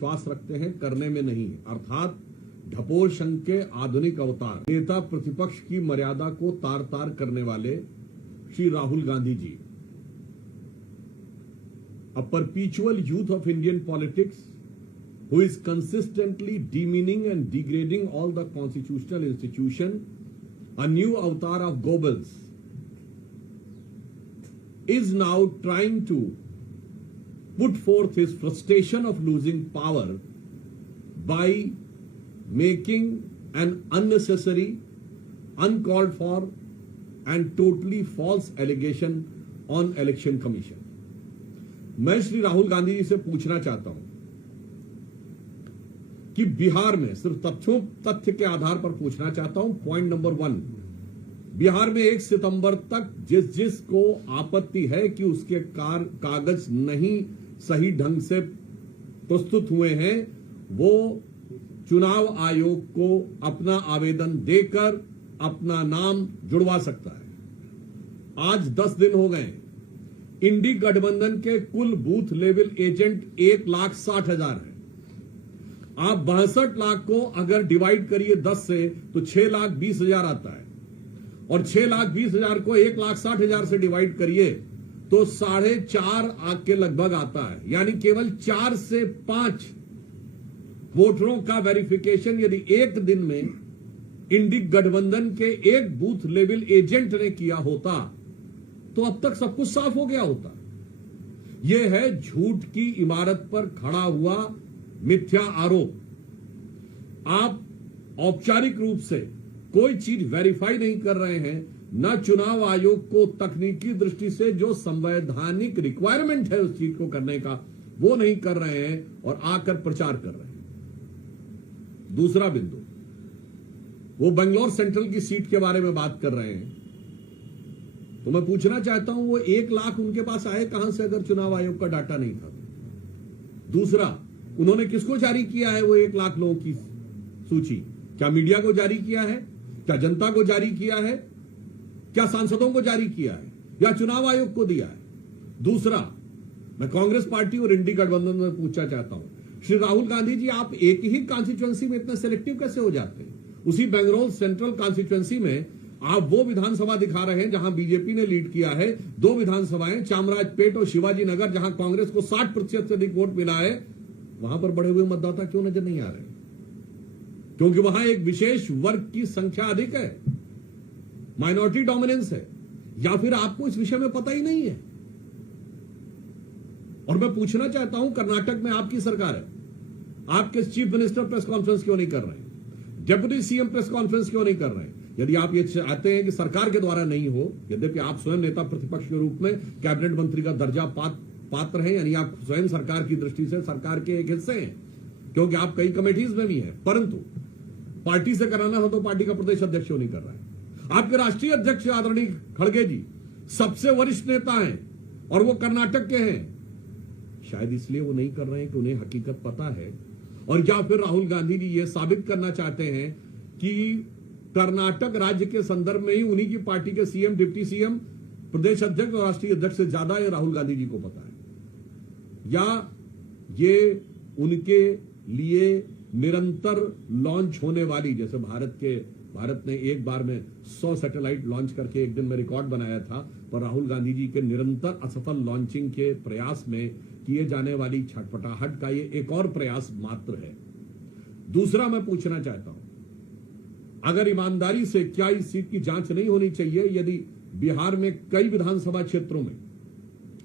विश्वास रखते हैं, करने में नहीं। अर्थात ढपोर संघ के आधुनिक अवतार, नेता प्रतिपक्ष की मर्यादा को तार तार करने वाले Shri Rahul Gandhi ji, a perpetual youth of Indian politics who is consistently demeaning and degrading all the constitutional institution, a new avatar of Goebbels, is now trying to put forth his frustration of losing power by making an unnecessary, uncalled for and totally false allegation on Election Commission. मैं श्री राहुल गांधी जी से पूछना चाहता हूं कि बिहार में, सिर्फ तथ्य के आधार पर पूछना चाहता हूं, पॉइंट नंबर 1, बिहार में 1 सितंबर तक जिसको आपत्ति है कि उसके कागज नहीं सही ढंग से प्रस्तुत हुए हैं, वो चुनाव आयोग को अपना आवेदन देकर अपना नाम जुड़वा सकता है। आज 10 दिन हो गए। इंडी गठबंधन के कुल बूथ लेवल एजेंट 1,60,000 है। आप 62 लाख को अगर डिवाइड करिए 10 से तो 6,20,000 आता है, और 6,20,000 को 1,60,000 से डिवाइड करिए तो 4.5 आंक के लगभग आता है। यानी केवल 4 से 5 वोटरों का वेरिफिकेशन यदि एक दिन में इंडी गठबंधन के एक बूथ लेवल एजेंट ने किया होता तो अब तक सब कुछ साफ हो गया होता। यह है झूठ की इमारत पर खड़ा हुआ मिथ्या आरोप। आप औपचारिक रूप से कोई चीज वेरीफाई नहीं कर रहे हैं, न चुनाव आयोग को तकनीकी दृष्टि से जो संवैधानिक रिक्वायरमेंट है उस चीज को करने का वो नहीं कर रहे हैं, और आकर प्रचार कर रहे हैं। दूसरा बिंदु, वो बेंगलोर सेंट्रल की सीट के बारे में बात कर रहे हैं, तो मैं पूछना चाहता हूं वो 1 लाख उनके पास आए कहां से अगर चुनाव आयोग का डाटा नहीं था। दूसरा, उन्होंने किसको जारी किया है वो 1 लाख लोगों की सूची? क्या मीडिया को जारी किया है? क्या जनता को जारी किया है? क्या सांसदों को जारी किया है, या चुनाव आयोग को दिया है? दूसरा, मैं कांग्रेस पार्टी और इंडी गठबंधन में पूछना चाहता हूं, श्री राहुल गांधी जी, आप एक ही कॉन्स्टिट्यूएंसी में इतने सिलेक्टिव कैसे हो जाते हैं? उसी बेंगलोर सेंट्रल कॉन्स्टिट्यूएंसी में आप वो विधानसभा दिखा रहे हैं जहां बीजेपी ने लीड किया है, 2 विधानसभाएं चामराजपेट और शिवाजी नगर, जहां कांग्रेस को 60% से अधिक वोट मिला है, वहां पर बढ़े हुए मतदाता क्यों नजर नहीं आ रहे? क्योंकि वहां एक विशेष वर्ग की संख्या अधिक है, माइनॉरिटी डोमिनेंस है, या फिर आपको इस विषय में पता ही नहीं है? और मैं पूछना चाहता हूं, कर्नाटक में आपकी सरकार है, आपके चीफ मिनिस्टर प्रेस कॉन्फ्रेंस क्यों नहीं कर रहे हैं? डेप्यूटी सीएम प्रेस कॉन्फ्रेंस क्यों नहीं कर रहे हैं? यदि आप ये चाहते हैं कि सरकार के द्वारा नहीं हो, यद्यपि आप स्वयं नेता प्रतिपक्ष के रूप में कैबिनेट मंत्री का दर्जा पात्र हैं, यानी आप स्वयं सरकार की दृष्टि से सरकार के एक हिस्से हैं, क्योंकि आप कई कमेटीज में भी हैं, परंतु पार्टी से कराना हो तो पार्टी का प्रदेश अध्यक्ष क्यों नहीं कर रहा है? आपके राष्ट्रीय अध्यक्ष आदरणीय खड़गे जी सबसे वरिष्ठ नेता हैं और वो कर्नाटक के हैं। शायद इसलिए वो नहीं कर रहे हैं कि उन्हें हकीकत पता है, और या फिर राहुल गांधी जी ये साबित करना चाहते हैं कि कर्नाटक राज्य के संदर्भ में ही उन्हीं की पार्टी के सीएम, डिप्टी सीएम, प्रदेश अध्यक्ष और राष्ट्रीय अध्यक्ष से ज्यादा ये राहुल गांधी जी को पता है, या ये उनके लिए निरंतर लॉन्च होने वाली, जैसे भारत ने एक बार में 100 सैटेलाइट लॉन्च करके एक दिन में रिकॉर्ड बनाया था, पर राहुल गांधी जी के निरंतर असफल लॉन्चिंग के प्रयास में किए जाने वाली छटपटाहट का ये एक और प्रयास मात्र है। दूसरा, मैं पूछना चाहता हूं, अगर ईमानदारी से क्या इस सीट की जांच नहीं होनी चाहिए? यदि बिहार में कई विधानसभा क्षेत्रों में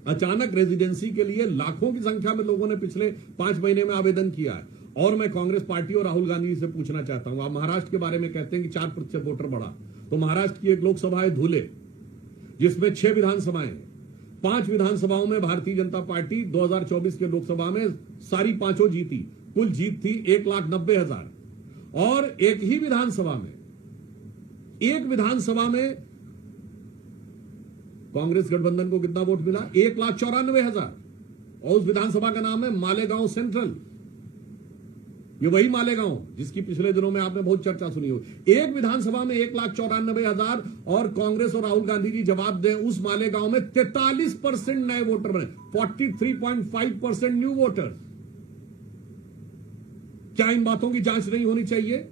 अचानक रेजिडेंसी के लिए लाखों की संख्या में लोगों ने पिछले 5 महीने में आवेदन किया है, और मैं कांग्रेस पार्टी और राहुल गांधी जी से पूछना चाहता हूं, आप महाराष्ट्र के बारे में कहते हैं कि 4% वोटर बढ़ा, तो महाराष्ट्र की एक लोकसभा है धुले, जिसमें 6 विधानसभाएं हैं। 5 विधानसभाओं में भारतीय जनता पार्टी 2024 के लोकसभा में सारी 5 जीती, कुल जीत थी 1,90,000, और एक ही विधानसभा में, एक विधानसभा में कांग्रेस गठबंधन को कितना वोट मिला? 1,94,000, और उस विधानसभा का नाम है मालेगांव सेंट्रल। ये वही मालेगांव जिसकी पिछले दिनों में आपने बहुत चर्चा सुनी हो। एक विधानसभा में 1,94,000, और कांग्रेस और राहुल गांधी जी जवाब दें, उस मालेगांव में 43% नए वोटर बने, 43.5% न्यू वोटर्स। क्या इन बातों की जांच नहीं होनी चाहिए?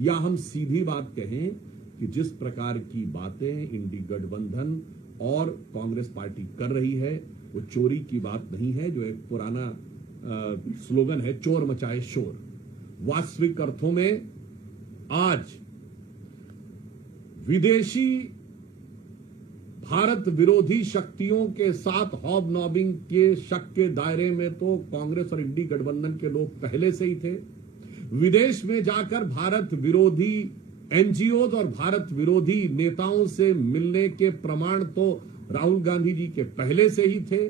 या हम सीधी बात कहें कि जिस प्रकार की बातें इंडी गठबंधन और कांग्रेस पार्टी कर रही है वो चोरी की बात नहीं है, जो एक पुराना स्लोगन है, चोर मचाए शोर। वास्तविक अर्थों में आज विदेशी भारत विरोधी शक्तियों के साथ हॉबनॉबिंग के शक के दायरे में तो कांग्रेस और इंडी गठबंधन के लोग पहले से ही थे। विदेश में जाकर भारत विरोधी एनजीओ और भारत विरोधी नेताओं से मिलने के प्रमाण तो राहुल गांधी जी के पहले से ही थे।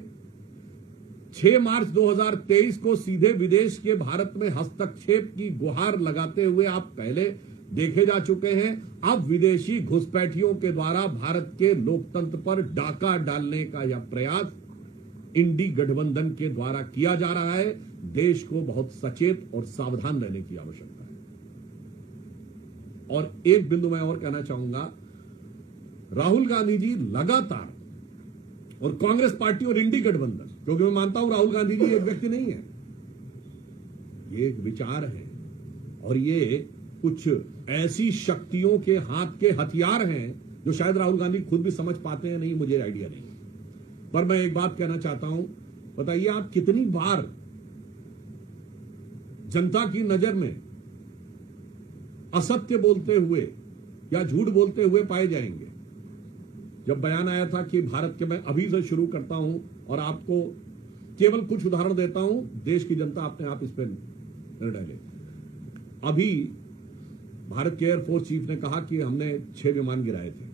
6 मार्च 2023 को सीधे विदेश के भारत में हस्तक्षेप की गुहार लगाते हुए आप पहले देखे जा चुके हैं। अब विदेशी घुसपैठियों के द्वारा भारत के लोकतंत्र पर डाका डालने का यह प्रयास इंडी गठबंधन के द्वारा किया जा रहा है। देश को बहुत सचेत और सावधान रहने की आवश्यकता है। और एक बिंदु मैं और कहना चाहूंगा, राहुल गांधी जी लगातार, और कांग्रेस पार्टी और इंडी गठबंधन, क्योंकि मैं मानता हूं राहुल गांधी जी एक व्यक्ति नहीं है, ये एक विचार है और ये कुछ ऐसी शक्तियों के हाथ के हथियार हैं जो शायद राहुल गांधी खुद भी समझ पाते हैं नहीं, मुझे आइडिया नहीं। पर मैं एक बात कहना चाहता हूं, बताइए आप कितनी बार जनता की नजर में असत्य बोलते हुए या झूठ बोलते हुए पाए जाएंगे? जब बयान आया था कि भारत के, मैं अभी से शुरू करता हूं और आपको केवल कुछ उदाहरण देता हूं, देश की जनता अपने आप इस पर निर्णय ले। अभी भारत के एयरफोर्स चीफ ने कहा कि हमने 6 विमान गिराए थे।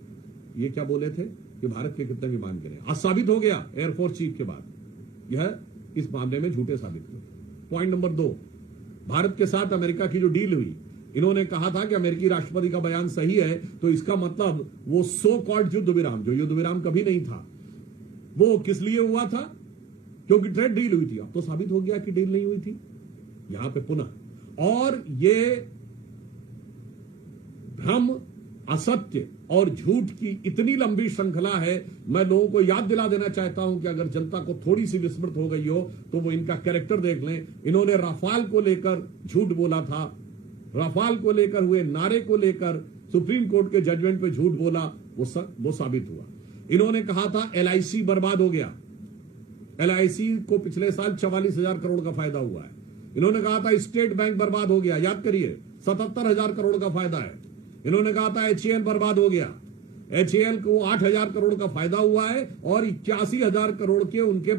ये क्या बोले थे कि भारत के कितने विमान गिरे? आज साबित हो गया एयरफोर्स चीफ के बाद यह इस मामले में झूठे साबित हुए। पॉइंट नंबर 2, भारत के साथ अमेरिका की जो डील हुई, इन्होंने कहा था कि अमेरिकी राष्ट्रपति का बयान सही है, तो इसका मतलब वो सो कॉल्ड युद्ध विराम, जो युद्ध विराम कभी नहीं था, वो किस लिए हुआ था? क्योंकि ट्रेड डील हुई थी। अब तो साबित हो गया कि डील नहीं हुई थी। यहां पे पुनः, और ये भ्रम, असत्य और झूठ की इतनी लंबी श्रृंखला है। मैं लोगों को याद दिला देना चाहता हूं कि अगर जनता को थोड़ी सी विस्मृत हो गई हो तो वो इनका कैरेक्टर देख लें। इन्होंने राफाल को लेकर झूठ बोला था, राफाल को लेकर हुए नारे को लेकर सुप्रीम कोर्ट के जजमेंट पे झूठ बोला, वो साबित हुआ। इन्होंने कहा था एलआईसी बर्बाद हो गया, एलआईसी को पिछले साल 44,000 करोड़ का फायदा हुआ है। इन्होंने कहा था स्टेट बैंक बर्बाद हो गया, याद करिए 77,000 करोड़ का फायदा है। इन्होंने कहा था एचएएल बर्बाद हो गया, एचएएल को 8,000 करोड़ का फायदा हुआ है और 81,000 करोड़ के उनके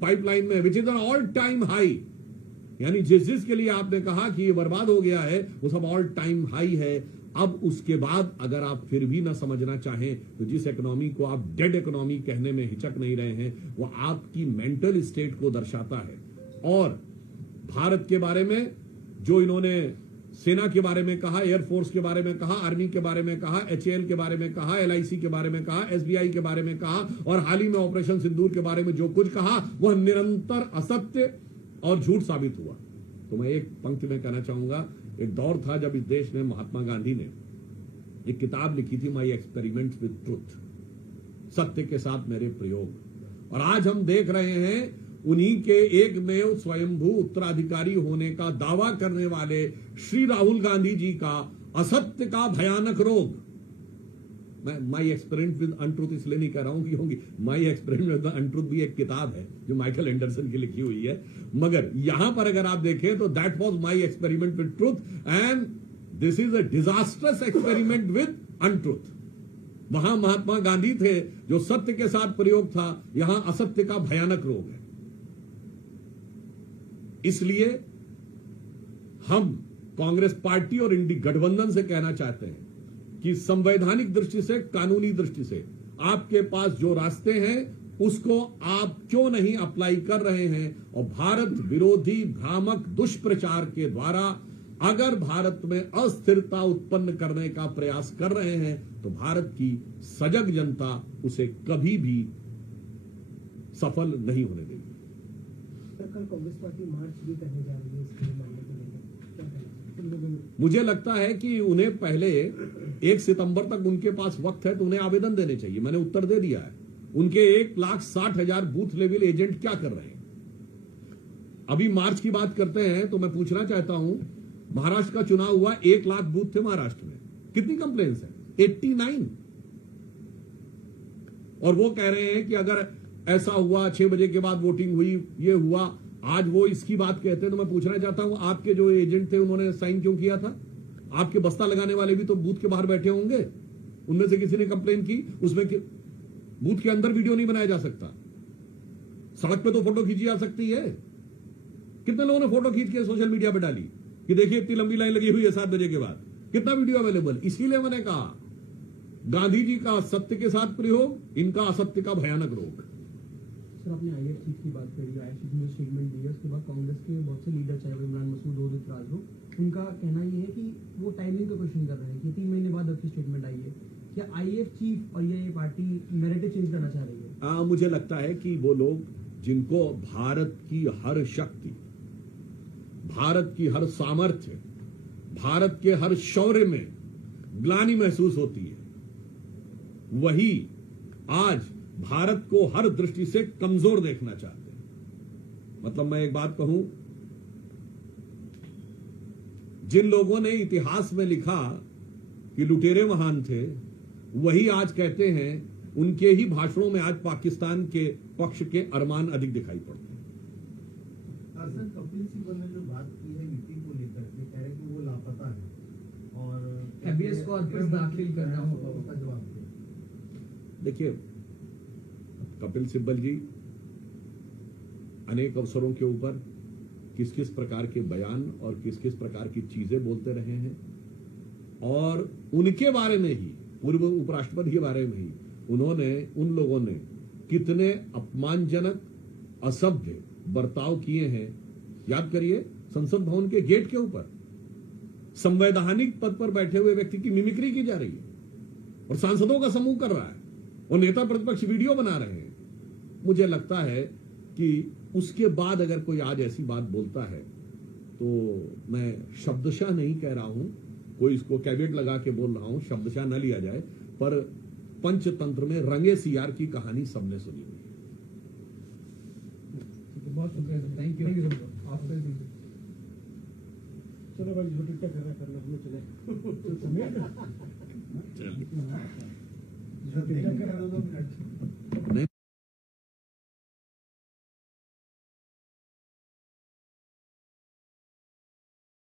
पाइपलाइन में, which is an all time high. यानी जिसके लिए आपने कहा कि ये बर्बाद हो गया है वो सब ऑल टाइम हाई है। अब उसके बाद अगर आप फिर भी ना समझना चाहें तो जिस इकोनॉमी को आप डेड इकोनॉमी कहने में हिचक नहीं रहे हैं, वो आपकी मेंटल स्टेट को दर्शाता है। और भारत के बारे में जो इन्होंने सेना के बारे में कहा, एयरफोर्स के बारे में कहा, आर्मी के बारे में कहा, एचएएल के बारे में कहा, एलआईसी के बारे में कहा, एसबीआई के बारे में कहा, और हाल ही में ऑपरेशन सिंदूर के बारे में जो कुछ कहा वह निरंतर असत्य और झूठ साबित हुआ। तो मैं एक पंक्ति में कहना चाहूंगा, एक दौर था जब इस देश में महात्मा गांधी ने एक किताब लिखी थी, माई एक्सपेरिमेंट्स विद ट्रुथ, सत्य के साथ मेरे प्रयोग। और आज हम देख रहे हैं उन्हीं के एकमेव स्वयंभू उत्तराधिकारी होने का दावा करने वाले श्री राहुल गांधी जी का असत्य का भयानक रोग। मैं माई एक्सपेरिमेंट विद अनट्रूथ इसलिए नहीं कह रहा हूं क्योंकि माई एक्सपेरिमेंट विद अनट्रूथ भी एक किताब है जो माइकल एंडरसन की लिखी हुई है, मगर यहां पर अगर आप देखें तो that was my experiment with truth and this is a disasters experiment with untruth. वहां महात्मा गांधी थे जो सत्य के साथ प्रयोग था, यहां असत्य का भयानक रोग है। इसलिए हम कांग्रेस पार्टी और इंडी गठबंधन से कहना चाहते हैं कि संवैधानिक दृष्टि से, कानूनी दृष्टि से आपके पास जो रास्ते हैं उसको आप क्यों नहीं अप्लाई कर रहे हैं, और भारत विरोधी भ्रामक दुष्प्रचार के द्वारा अगर भारत में अस्थिरता उत्पन्न करने का प्रयास कर रहे हैं तो भारत की सजग जनता उसे कभी भी सफल नहीं होने देगी। कल कांग्रेस पार्टी मार्च भी करने जा रही है इसके मामले को लेकर, मुझे लगता है कि उन्हें पहले 1 सितंबर तक उनके पास वक्त है तो उन्हें आवेदन देने चाहिए। मैंने उत्तर दे दिया है। उनके 1,60,000 बूथ लेवल एजेंट क्या कर रहे हैं? अभी मार्च की बात करते हैं तो मैं पूछना चाहता हूं, महाराष्ट्र का चुनाव हुआ, 1 लाख बूथ थे महाराष्ट्र में, कितनी कंप्लेंट्स है? 89। और वो कह रहे हैं कि अगर ऐसा हुआ 6 बजे के बाद वोटिंग हुई, ये हुआ, आज वो इसकी बात कहते हैं। तो मैं पूछना चाहता हूं, आपके जो एजेंट थे उन्होंने साइन क्यों किया था? आपके बस्ता लगाने वाले भी तो बूथ के बाहर बैठे होंगे, उनमें से किसी ने कंप्लेन की? उसमें बूथ के अंदर वीडियो नहीं बनाया जा सकता, सड़क पे तो फोटो खींची जा सकती है। कितने लोगों ने फोटो खींच के सोशल मीडिया पे डाली कि देखिए इतनी लंबी लाइन लगी हुई है 7 बजे के बाद, कितना वीडियो अवेलेबल। इसीलिए मैंने कहा गांधी जी का सत्य के साथ प्रयोग, इनका असत्य का भयानक रोग। सर, आपने आईएफ चीफ की बात करी, आईएफ चीफ ने जो स्टेटमेंट दी है उसके बाद कांग्रेस के बहुत से लीडर, चाहे वो इमरान मसूद हो, उदित राज हो, उनका कहना ये है कि वो टाइमिंग का क्वेश्चन कर रहे हैं कि 3 महीने बाद आपकी स्टेटमेंट आई है। क्या आईएफ चीफ और ये पार्टी नैरेटिव चेंज करना चाह रही है? मुझे लगता है कि वो लोग जिनको भारत की हर शक्ति, भारत की हर सामर्थ्य, भारत के हर शौर्य में ग्लानि महसूस होती है, वही आज भारत को हर दृष्टि से कमजोर देखना चाहते हैं। मतलब मैं एक बात कहूं, जिन लोगों ने इतिहास में लिखा कि लुटेरे महान थे, वही आज कहते हैं, उनके ही भाषणों में आज पाकिस्तान के पक्ष के अरमान अधिक दिखाई पड़ते हैं। सर, कपिल सिब्बल ने जो बात की है यूपी को लेकर के, कह रहे हैं कि वो लापता है और हैबियस कॉर्पस दाखिल करना होगा, उसका जवाब दिया। देखिए, कपिल सिब्बल जी अनेक अवसरों के ऊपर किस किस प्रकार के बयान और किस किस प्रकार की चीजें बोलते रहे हैं, और उनके बारे में ही, पूर्व उपराष्ट्रपति के बारे में ही उन्होंने, उन लोगों ने कितने अपमानजनक, असभ्य बर्ताव किए हैं। याद करिए, संसद भवन के गेट के ऊपर संवैधानिक पद पर बैठे हुए व्यक्ति की मिमिक्री की जा रही है और सांसदों का समूह कर रहा है और नेता प्रतिपक्ष वीडियो बना रहे हैं। मुझे लगता है कि उसके बाद अगर कोई आज ऐसी बात बोलता है तो मैं शब्दशः नहीं कह रहा हूं, कोई इसको कैविएट लगा के बोल रहा हूं, शब्दशः न लिया जाए, पर पंचतंत्र में रंगे सियार की कहानी सबने सुनी हुई है। बहुत शुक्रिया सर, थैंक यू सर। चलो भाई, जो टिकटॉक कर रहा है करना, हमें चले। सर, देखने का 2 मिनट नहीं